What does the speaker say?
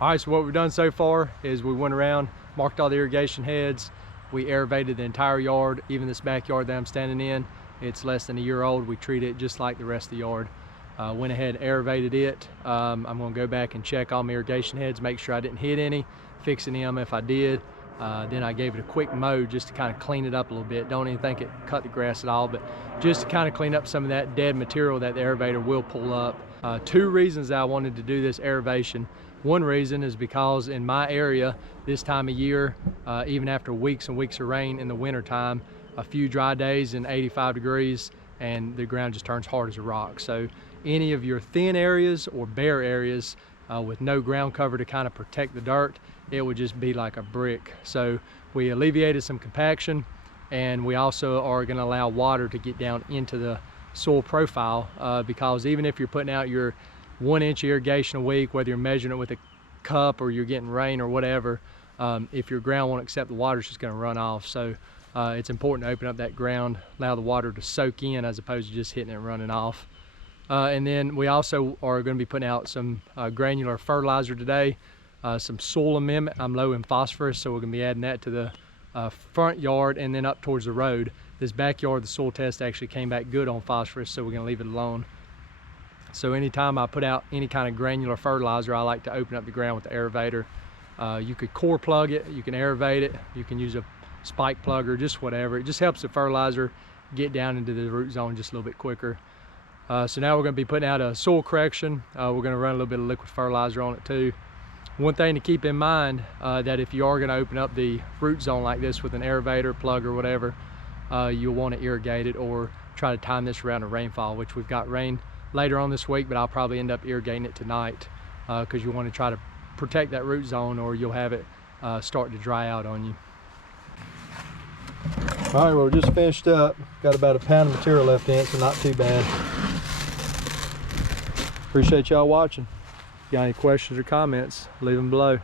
All right, so what we've done so far is we went around, marked all the irrigation heads, we aerated the entire yard, even this backyard that I'm standing in. It's less than a year old. We treat it just like the rest of the yard. Went ahead and aerated it. I'm gonna go back and check all my irrigation heads, make sure I didn't hit any, fixing them if I did. Then I gave it a quick mow just to kind of clean it up a little bit. Don't even think it cut the grass at all, but just to kind of clean up some of that dead material that the aerator will pull up. Two reasons that I wanted to do this aeration. One reason is because in my area, this time of year, even after weeks and weeks of rain in the winter time, a few dry days in 85 degrees and the ground just turns hard as a rock. So any of your thin areas or bare areas with no ground cover to kind of protect the dirt, it would just be like a brick. So we alleviated some compaction, and we also are going to allow water to get down into the soil profile, because even if you're putting out your 1 inch irrigation a week, whether you're measuring it with a cup or you're getting rain or whatever, if your ground won't accept the water, it's just going to run off. So it's important to open up that ground, allow the water to soak in as opposed to just hitting it and running off. And then we also are going to be putting out some granular fertilizer today, some soil amendment. I'm low in phosphorus, so we're going to be adding that to the front yard and then up towards the road. This backyard, the soil test actually came back good on phosphorus, so we're going to leave it alone. So anytime I put out any kind of granular fertilizer, I like to open up the ground with the aerator. You could core plug it, you can aerate it, you can use a spike plug or just whatever. It just helps the fertilizer get down into the root zone just a little bit quicker. So now we're going to be putting out a soil correction. We're going to run a little bit of liquid fertilizer on it too. One thing to keep in mind, that if you are going to open up the root zone like this with an aerator, plug or whatever, you'll want to irrigate it or try to time this around a rainfall, which we've got rain later on this week, but I'll probably end up irrigating it tonight because you want to try to protect that root zone or you'll have it start to dry out on you. All right, well, we're just finished up. Got about a pound of material left in it, so not too bad. Appreciate y'all watching. If you got any questions or comments, leave them below.